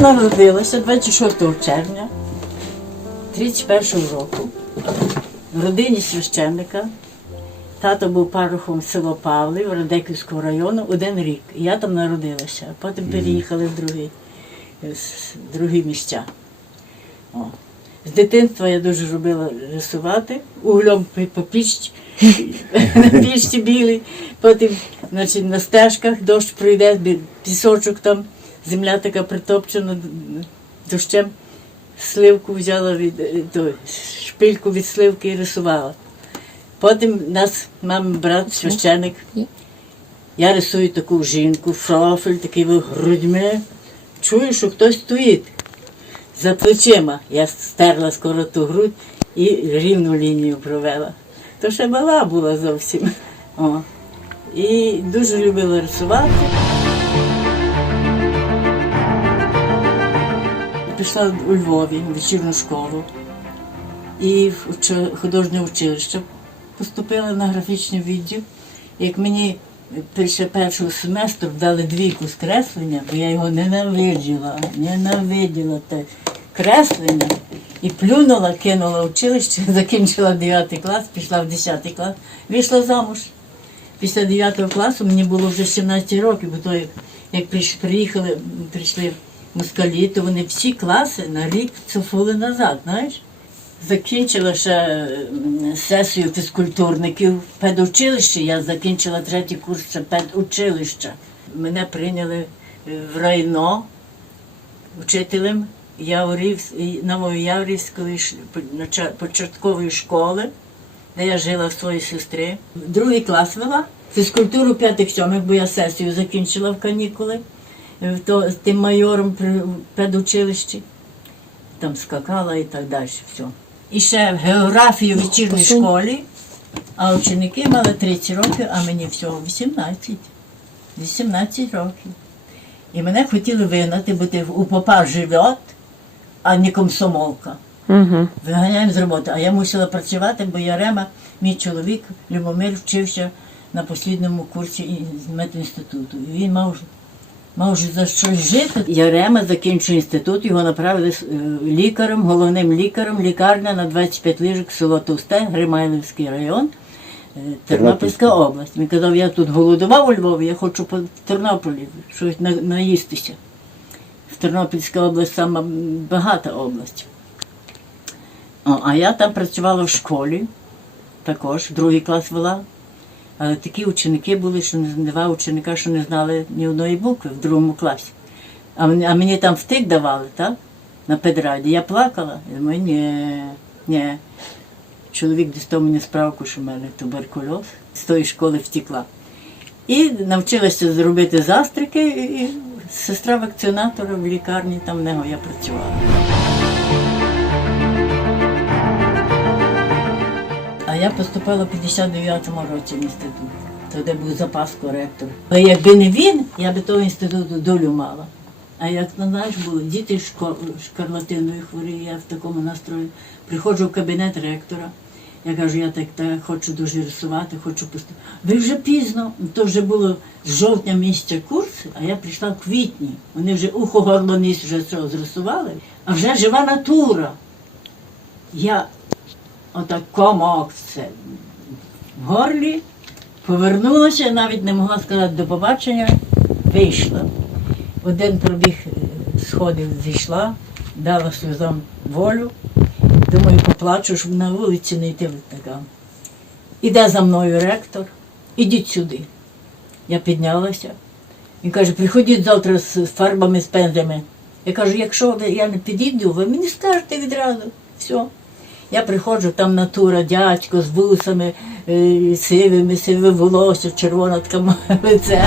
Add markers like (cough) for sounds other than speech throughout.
Народилася 26 червня 31 року в родині священника. Тато був парохом село Павлів Радеківського району один рік. Я там народилася, а потім переїхали в другі, с- другі місця. О. З дитинства я дуже любила рисувати углем по- пічці, (laughs) на пічці білій, потім значить, на стежках дощ пройде, пісочок там, земля така притопчена дощем. Сливку взяла від е, той, шпильку від сливки і рисувала. Потім нас мамин брат, священик. Я рисую таку жінку, профіль, такий грудьми. Чую, що хтось стоїть за плечима. Я стерла скоро ту грудь і рівну лінію провела. То ще мала була зовсім. О. І дуже любила рисувати. Пішла у Львові в вечірню школу і в художнє училище. Поступила на графічний відділ. Як мені після першого семестру дали двійку з креслення, бо я його ненавиділа, ненавиділа те креслення. І плюнула, кинула училище, (laughs) закінчила 9 клас, пішла в 10 клас, вийшла замуж. Після 9 класу мені було вже 17 років, бо то як приїхали, прийшли москалі, то вони всі класи на рік цифули назад, знаєш? Закінчила ще сесію фізкультурників педучилища. Я закінчила третій курс педучилища. Мене прийняли е, в райно учителем Яворів, Новояврівської ш- по- початкової школи, де я жила в своїй сестрі. Другий клас вела фізкультуру п'ятих сьомих, бо я сесію закінчила в канікули в то, тим майором при педучилищі. Там скакала і так далі. Все. І ще географію в вечірній школі, а ученики мали 30 років, а мені всього 18. 18 років. І мене хотіли вигнати, бо ти у попа живет, а не комсомолка. Угу. Виганяємо з роботи. А я мусила працювати, бо Ярема, мій чоловік, Любомир, вчився на послідному курсі ін- медінституту. І він мав, мав за щось жити. Ярема закінчив інститут, його направили е, лікарем, головним лікарем, лікарня на 25 ліжок, село Товсте, Гримайлівський район. е, Тернопільська область. Він казав, я тут голодував у Львові, я хочу по Тернополі щось на- наїстися. В Тернопільська область сама багата область. О, а я там працювала в школі, також, другий клас вела. Але такі ученики були, що два ученика, що не знали ні одної букви в другому класі. А а мені там втик давали, так? На педраді. Я плакала. Я думаю, ні, ні. Чоловік дістав мені справку, що в мене туберкульоз. З тої школи втекла. І навчилася зробити застрики, і сестра вакцинатора в лікарні, там в нього я працювала. Я поступила в 59-му році в інститут. Тоді був запас коректор. Але якби не він, я би того інституту долю мала. А як ну, знаєш, було діти шкарлатиною хворі, я в такому настрої. Приходжу в кабінет ректора. Я кажу, я так, так хочу дуже рисувати, хочу поступити. Ви вже пізно, то вже було з жовтня місяця курс, а я прийшла в квітні. Вони вже ухо горло ніс вже зрисували, а вже жива натура. Я отак комок це в горлі, повернулася, навіть не могла сказати до побачення, вийшла. Один пробіг е, сходів зійшла, дала сльозам волю. Думаю, поплачу, щоб на вулиці не йти така. Іде за мною ректор, ідіть сюди. Я піднялася. Він каже, приходіть завтра з фарбами, з пензлями. Я кажу, якщо я не підійду, ви мені скажете відразу. Все. Я приходжу, там натура, дядько з вусами, е, сивими, сиве волосся, червона така (laughs) лице.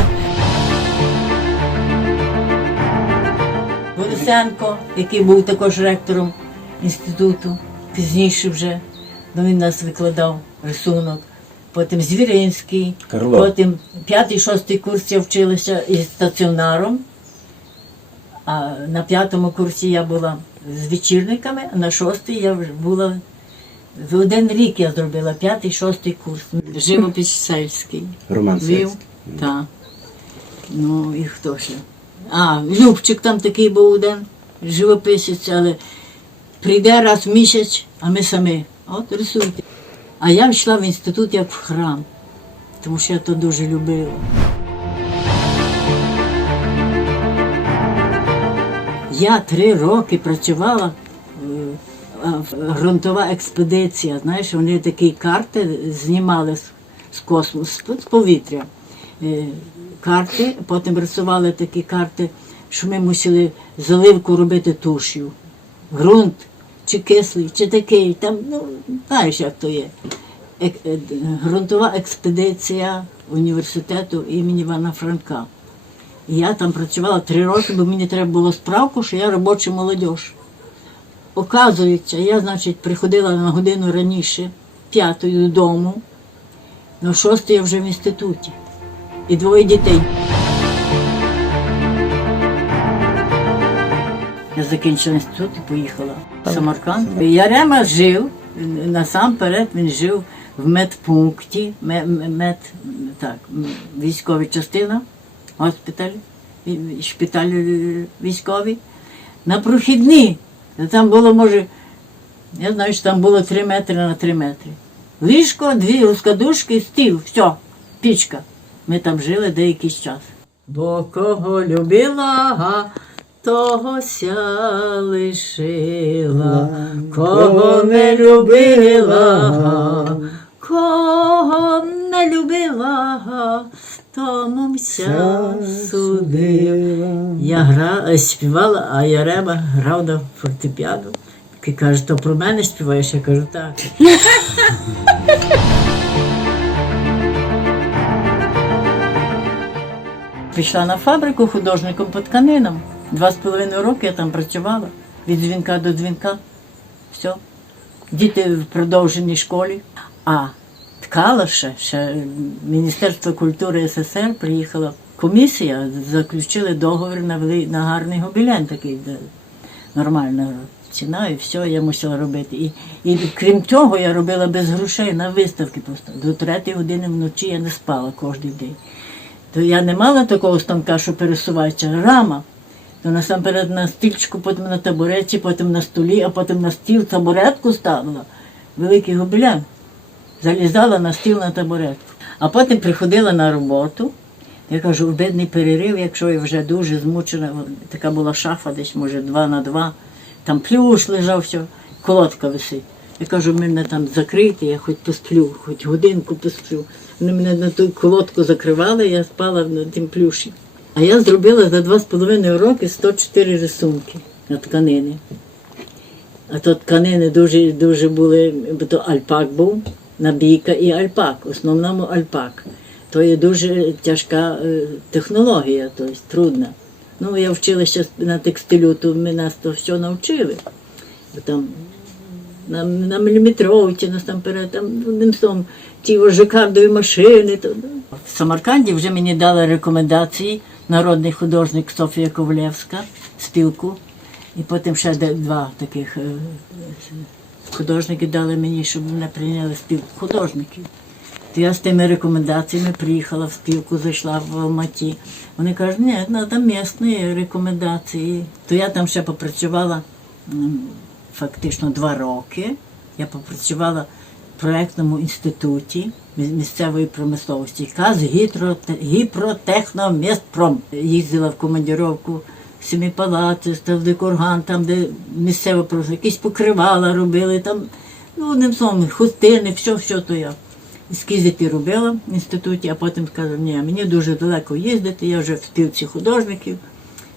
Борисенко, який був також ректором інституту, пізніше вже, ну, він нас викладав рисунок. Потім Звіринський, Карло. потім п'ятий-шостий курс я вчилася із стаціонаром. А на п'ятому курсі я була з вечірниками, а на шостий я вже була. В один рік я зробила п'ятий, шостий курс. Живопис сельський. Роман. Сельський. Так. Ну і хто ще? А, Любчик там такий був один. живописець, але прийде раз в місяць, а ми самі. От рисуйте. А я йшла в інститут як в храм, тому що я то дуже любила. Я три роки працювала, е, а, в- ґрунтова експедиція. Знаєш, вони такі карти знімали з, космосу, з повітря. Е, Карти, потім рисували такі карти, що ми мусили заливку робити туш'ю. Ґрунт, чи кислий, чи такий. Там, ну, знаєш, як то є. Е, ґрунтова експедиція університету імені Івана Франка. Я там працювала три роки, бо мені треба було справку, що я робоча молодь. Оказується, я, значить, приходила на годину раніше, п'ятою додому, на шостій я вже в інституті. І двоє дітей. Я закінчила інститут і поїхала в Самарканд. Ярема жив, насамперед він жив в медпункті, ме- ме- мед, так, військова частина, госпіталь, шпиталь е, військовий. На прохідні. Там було, може, я знаю, що там було 3 метри на 3 метри. Ліжко, дві розкладушки, стіл, все, пічка. Ми там жили деякий час. Бо кого любила, того ся лишила, кого не любила, кого не любила, тому ся судила. Я гра, е, співала, а Ярема грав на фортепіано. І каже, то про мене співаєш? Я кажу, так. Пішла на фабрику художником по тканинам. Два з половиною роки я там працювала від дзвінка до дзвінка. Все. Діти в продовженій школі. А ткала ще, ще Міністерство культури СССР приїхала комісія, заключили договір на, вели- на гарний гобілен такий, нормальна ціна, і все, я мусила робити. І, і крім того, я робила без грошей на виставки просто. До третьої години вночі я не спала кожен день. То я не мала такого станка, що пересувається, рама. То насамперед на стільчику, потім на табуреті, потім на столі, а потім на стіл табуретку ставила. Великий гобелян. Залізала на стіл на табуретку. А потім приходила на роботу. Я кажу, обідний перерив, якщо я вже дуже змучена, така була шафа десь, може, два на два, там плюш лежав, все, колодка висить. Я кажу, мене там закрити, я хоч посплю, хоч годинку посплю. Вони мене на ту колодку закривали, я спала на тим плюші. А я зробила за два з половиною роки 104 рисунки на тканини. А то тканини дуже, дуже були, бо то альпак був, набійка і альпак, в основному альпак. То є дуже тяжка е, технологія, тобто трудна. Ну, я вчилася на текстилю, то ми нас то все навчили. Там на, на міліметровці, нас там перед там одним словом, ті о, жакардові машини. То, ну. В Самарканді вже мені дали рекомендації народний художник Софія Ковлевська, спілку. І потім ще два таких е, художники дали мені, щоб мене прийняли спілку художників. То я з тими рекомендаціями приїхала в спілку, зайшла в Алматі. Вони кажуть, ні, треба місні рекомендації. То я там ще попрацювала фактично два роки. Я попрацювала в проєктному інституті місцевої промисловості. КАЗ «Гідроте- Гіпротехномістпром. Їздила в командировку в Семипалати, Ставдикурган, там, де місцево просто якісь покривала робили, там, ну, одним словом, хустини, все, все то я. Ескізи робила в інституті, а потім сказав, ні, мені дуже далеко їздити, я вже в спілці художників,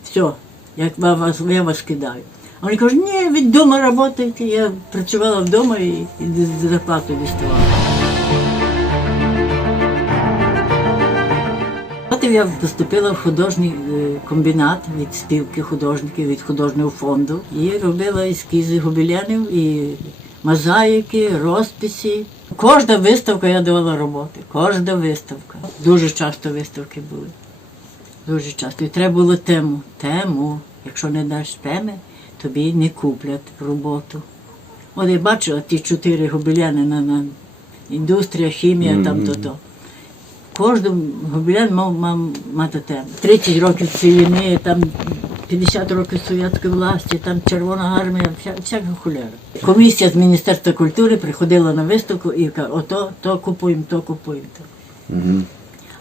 все, як я вас, я вас кидаю. А вони кажуть, ні, від вдома працюєте. Я працювала вдома і, і зарплату діставала. Потім я поступила в художній е, комбінат від спілки художників, від художнього фонду. І робила ескізи гобелянів, і мозаїки, розписи. Кожна виставка я давала роботи. Кожна виставка. Дуже часто виставки були. Дуже часто. І треба було тему. Тему. Якщо не даш теми, тобі не куплять роботу. От я бачила ті чотири гобеляни на, на індустрія, хімія, там то-то. Кожен гобелян мав, мав мати тему. 30 років цієї війни, там 50 років совєтської власті, там Червона армія, вся, всяка хуляра. Комісія з Міністерства культури приходила на виставку і каже, ото то купуємо, то купуємо. То.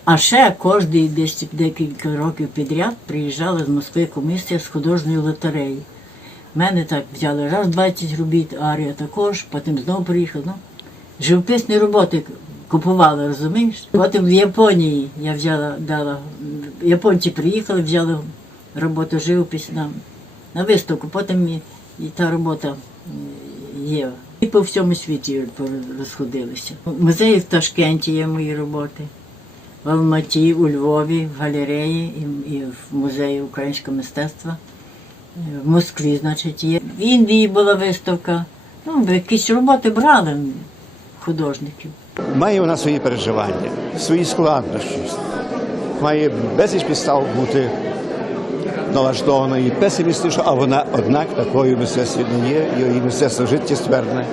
А ще кожний десь декілька років підряд приїжджала з Москви комісія з художньої лотереї. Мене так взяли раз 20 робіт, Арія також, потім знову приїхав. Ну, живописні роботи купували, розумієш? Потім в Японії я взяла, дала, японці приїхали, взяли роботу живопись на, на виставку, потім і, і та робота є. І по всьому світі розходилися. Музеї в Ташкенті є мої роботи. В Алматі, у Львові, в галереї і, і в музеї українського мистецтва. Е, В Москві, значить, є. В Індії була виставка. Ну, якісь роботи брали художників. Має вона свої переживання, свої складнощі. Має безліч підстав бути налаштованою песимістично, а вона, однак, такою мистецтві не є. Її мистецтво життєстверне,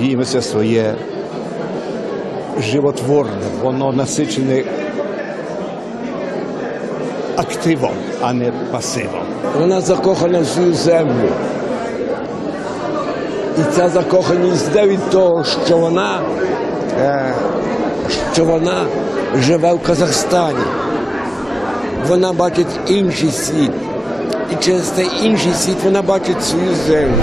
її мистецтво є животворне, воно насичене активом, а не пасивом. Вона закохана в свою землю. І ця закоханість йде від того, що вона, що вона живе в Казахстані. Вона бачить інший світ. І через цей інший світ вона бачить свою землю.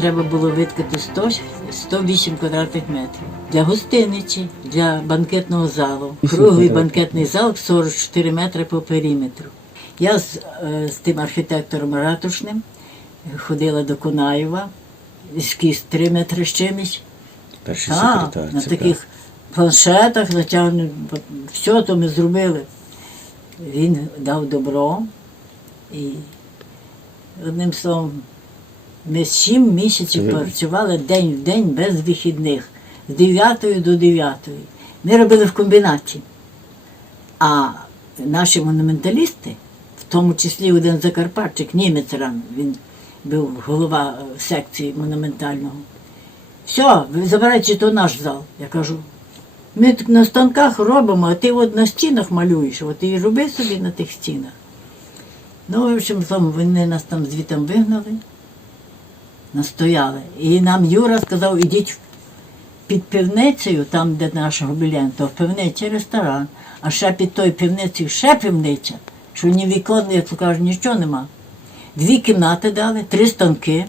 Треба було виткати 100, 108 квадратних метрів. Для гостиниці, для банкетного залу. Круглий банкетний зал 44 метри по периметру. Я з, е, з тим архітектором ратушним ходила до Конаєва, ескіз 3 метри з чимось. Перший Так, секретар. на ЦК. таких планшетах затягнув, все то ми зробили. Він дав добро і одним словом, ми сім місяців працювали день в день без вихідних, з 9 до 9. Ми робили в комбінаті. А наші монументалісти, в тому числі один закарпатчик, німець ран, він був голова е, секції монументального. Все, забирайте, то наш зал. Я кажу. Ми тут на станках робимо, а ти от на стінах малюєш, от і роби собі на тих стінах. Ну, в общем, словом, вони нас там звітом вигнали, настояли. І нам Юра сказав, ідіть під пивницею, там, де наш гобелен, то в пивниці ресторан, а ще під тою пивницею ще пивниця, що ні вікон, як то кажуть, нічого нема. Дві кімнати дали, три станки.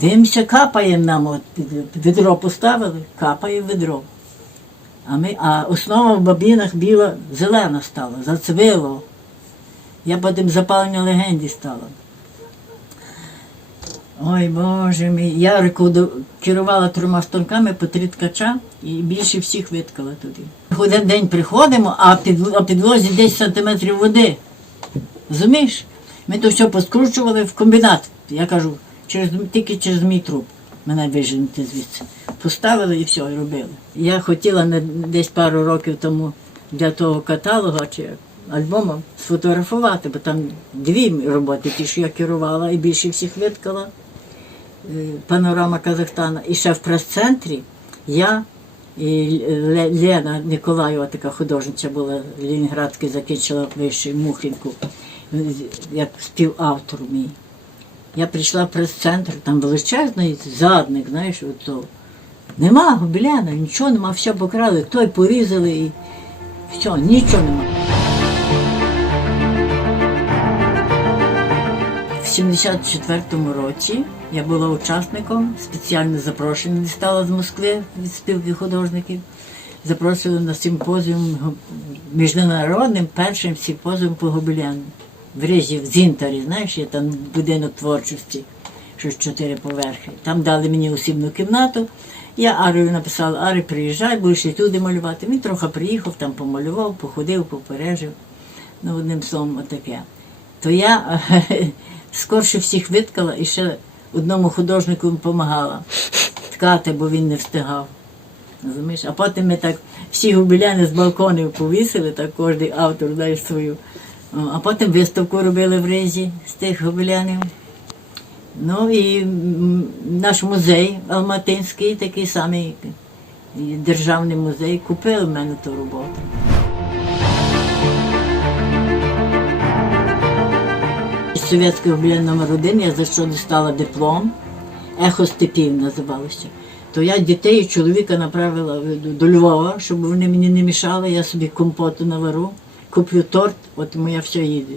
Дивимося, капає нам, от відро поставили, капає відро. А, ми, а основа в бабінах біла, зелена стала, зацвило. Я потім запалення легенді стала. Ой Боже мій. Я рекоду- керувала трьома станками по три ткача і більше всіх виткала туди. Один день приходимо, а під, а підлозі 10 сантиметрів води. Розумієш? Ми то все поскручували в комбінат. Я кажу, через, тільки через мій труп мене виженете звідси. Поставили і все, і робили. Я хотіла десь пару років тому для того каталога чи альбому сфотографувати, бо там дві роботи, ті, що я керувала, і більше всіх виткала. Е, Панорама Казахстана. І ще в прес-центрі я і Ле- Лена Ніколаєва, така художниця була, Ленінградський закінчила вищу Мухрінку, як співавтор мій. Я прийшла в прес-центр, там величезний задник, знаєш, ото. Нема гобеляна, нічого нема, все покрали, той порізали і все, нічого нема. В 74-му році я була учасником, спеціально запрошення дістала з Москви від спілки художників. Запросили на симпозіум міжнародним першим симпозіум по гобеляну. В Рижі, в Зінтарі, знаєш, є там будинок творчості, що чотири поверхи. Там дали мені усібну кімнату. Я Арію написала, Арі, приїжджай, будеш і туди малювати. Він трохи приїхав, там помалював, походив, попережив. Ну, одним словом, отаке. То я (laughs) скорше всіх виткала і ще одному художнику допомагала ткати, бо він не встигав. Розумієш? А потім ми так всі губіляни з балконів повісили, так кожен автор дає свою. А потім виставку робили в ризі з тих гобелянів. Ну і наш музей Алматинський, такий самий державний музей, купив в мене ту роботу. Совєтського біля номер один я за що дістала диплом, ехо степів називалося. То я дітей і чоловіка направила до Львова, щоб вони мені не мішали, я собі компоту наверу куплю торт, от моя все їде.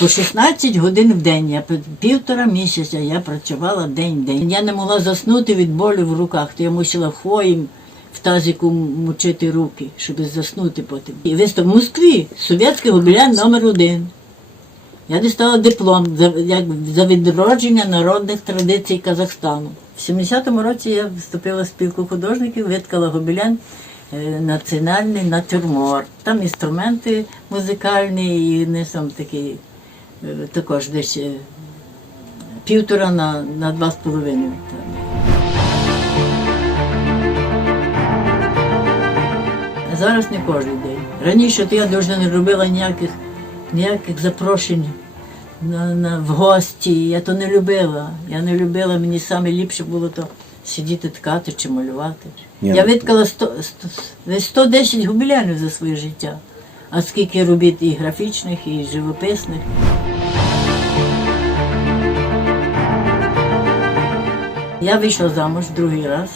По 16 годин в день, я півтора місяця я працювала день-день. Я не могла заснути від болю в руках, то я мусила хвоїм в тазику мучити руки, щоб заснути потім. І вистав в Москві, совєтський гобелян номер один. Я дістала диплом за, як, за відродження народних традицій Казахстану. В 70-му році я вступила в спілку художників, виткала гобелян е, національний натюрморт. Там інструменти музикальні і не сам такий, е, також десь е, півтора на, на два з половиною. Зараз не кожен день. Раніше то я дуже не робила ніяких, ніяких запрошень на, на, в гості. Я то не любила. Я не любила, мені саме ліпше було то сидіти ткати чи малювати. Ні, я ну, виткала 100, 100, 110 губілянів за своє життя. А скільки робіт і графічних, і живописних. Я вийшла замуж другий раз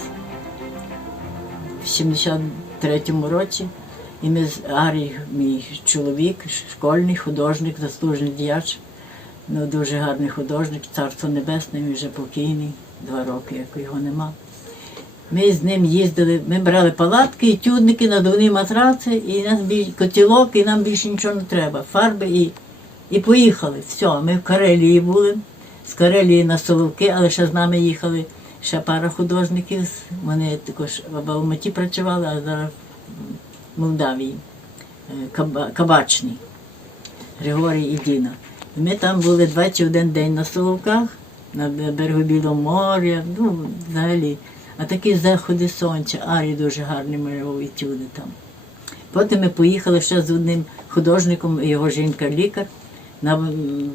в 73-му році. І ми з Арій, мій чоловік, школьний художник, заслужений діяч, ну, дуже гарний художник, царство небесне, він вже покійний, два роки, як його нема. Ми з ним їздили, ми брали палатки, тюдники, надувні матраци, і нас біль- котілок, і нам більше нічого не треба. Фарби і, і поїхали. Все, ми в Карелії були, з Карелії на Соловки, але ще з нами їхали ще пара художників. Вони також в Алматі працювали, а зараз в Молдавії, е, Каба- Кабачний, Григорій і Діна. Ми там були 21 день на Соловках, на берегу Білого моря, ну, взагалі. А такі заходи сонця, Арі дуже гарні малював етюди там. Потім ми поїхали ще з одним художником, його жінка-лікар, на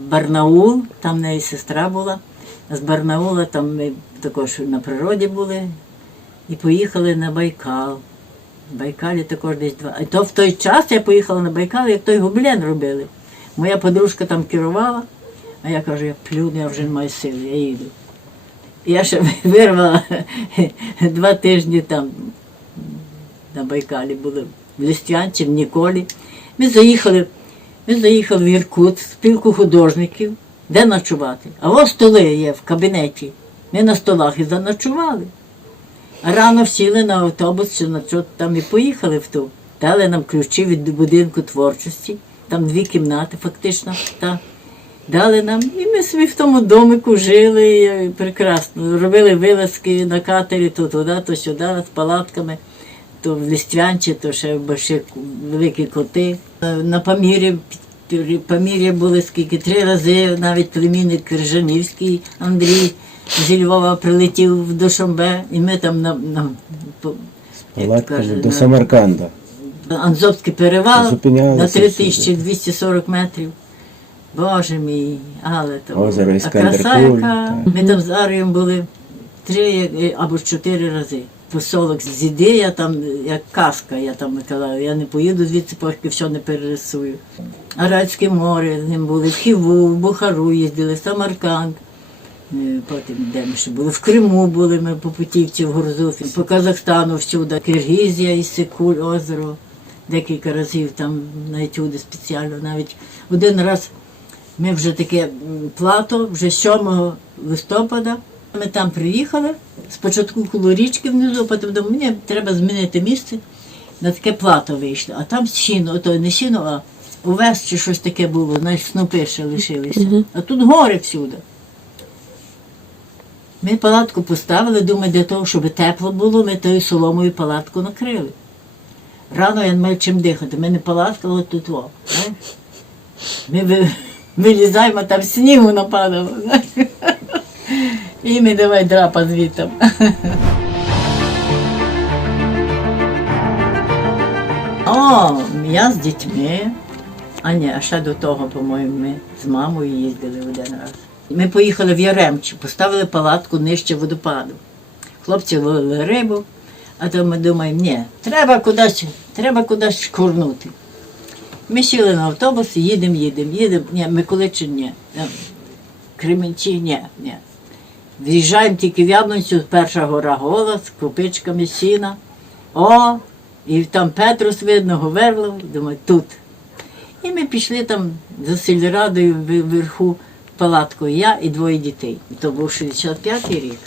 Барнаул, там в неї сестра була. З Барнаула там ми також на природі були і поїхали на Байкал. В Байкалі також десь два. А то в той час я поїхала на Байкал, як той гобелен робили. Моя подружка там керувала, а я кажу, я плюну, я вже не маю сили, я їду. Я ще (laughs) вирвала два тижні там на Байкалі були в Листянці, в Ніколі. Ми заїхали, ми заїхали в Іркут, спілку художників, де ночувати. А ось столи є в кабінеті. Ми на столах і заночували. А рано сіли на автобус, чи на що там і поїхали в ту. Дали нам ключі від будинку творчості, там дві кімнати фактично. Та. Дали нам, і ми собі в тому домику жили прекрасно. Робили вилазки на катері то туди, то сюди, з палатками, то в Листвянці, то ще в великі коти. Е, На Памірі, Памір'я були скільки три рази, навіть племінник Крижанівський Андрій зі Львова прилетів в Дошомбе, і ми там на, на як кажуть, до Самарканда. Анзовський перевал на 3240 метрів. Боже мій, але то Озеро Іскандер. Ми там з Арієм були три або чотири рази. Посолок з я там як казка, я там казала, я не поїду звідси, поки все не перерисую. Аральське море з ним були, в Хіву, в Бухару їздили, Самарканд. Е, Потім де ми ще були? В Криму були ми по путівці в Гурзуфі, по Казахстану всюди, Киргізія, Іссикуль, озеро. Декілька разів там на етюди спеціально. Навіть один раз ми вже таке плато, вже 7 листопада. Ми там приїхали, спочатку коло річки внизу, потім думаю, мені треба змінити місце. На таке плато вийшли, а там сіно, ото не сіно, а овес чи щось таке було, знаєш, снопи ще лишилися. А тут гори всюди. Ми палатку поставили, думаю, для того, щоб тепло було, ми тою соломою палатку накрили. Рано я не маю чим дихати. Ми не палатка, але тут во. Ми вилізаємо, там снігу нападало. І ми давай драпа звітом. О, я з дітьми. А ні, а ще до того, по-моєму, ми з мамою їздили один раз. Ми поїхали в Яремчі, поставили палатку нижче водопаду. Хлопці ловили рибу, а то ми думаємо, ні, треба кудись, треба кудись шкурнути. Ми сіли на автобус і їдемо, їдемо, їдемо. Ні, Миколичин ні. Е, Кременці, ні, ні. В'їжджаємо тільки в Яблонцю, перша гора гола з копичками сіна. О, і там Петрус видно, Говерлов, думаю, тут. І ми пішли там за сільрадою вверху палаткою, я і двоє дітей. То був 65-й рік.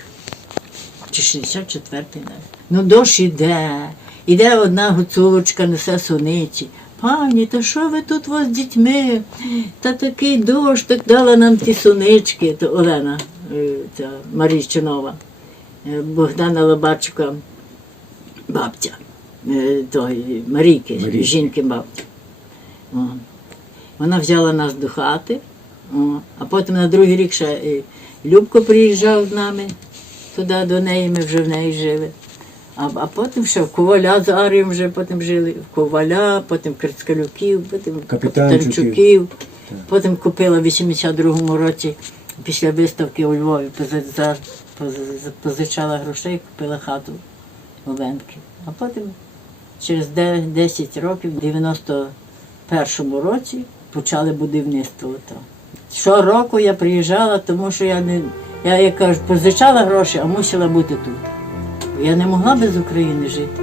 Чи 64-й навіть. Ну дощ іде. Іде одна гуцулочка, несе суниці. Пані, то що ви тут вас з дітьми? Та такий дощ, так дала нам ті сунички, то Олена, е, ця Марійчинова, е, Богдана Лобачука, бабця, е, той, Марійки, Марійки. жінки бабця. О. Вона взяла нас до хати, о, а потім на другий рік ще Любко приїжджав з нами туди до неї, ми вже в неї жили. А, а потім ще Коваля з Арієм вже потім жили, Коваля, потім Крицкалюків, потім Капітанчуків. Капітанчуків. Потім купила в 82-му році після виставки у Львові, позичала грошей, купила хату в Оленки. А потім через де- 10 років, в 91-му році, почали будівництво. Щороку я приїжджала, тому що я не я як кажу, позичала гроші, а мусила бути тут. Я не могла без України жити.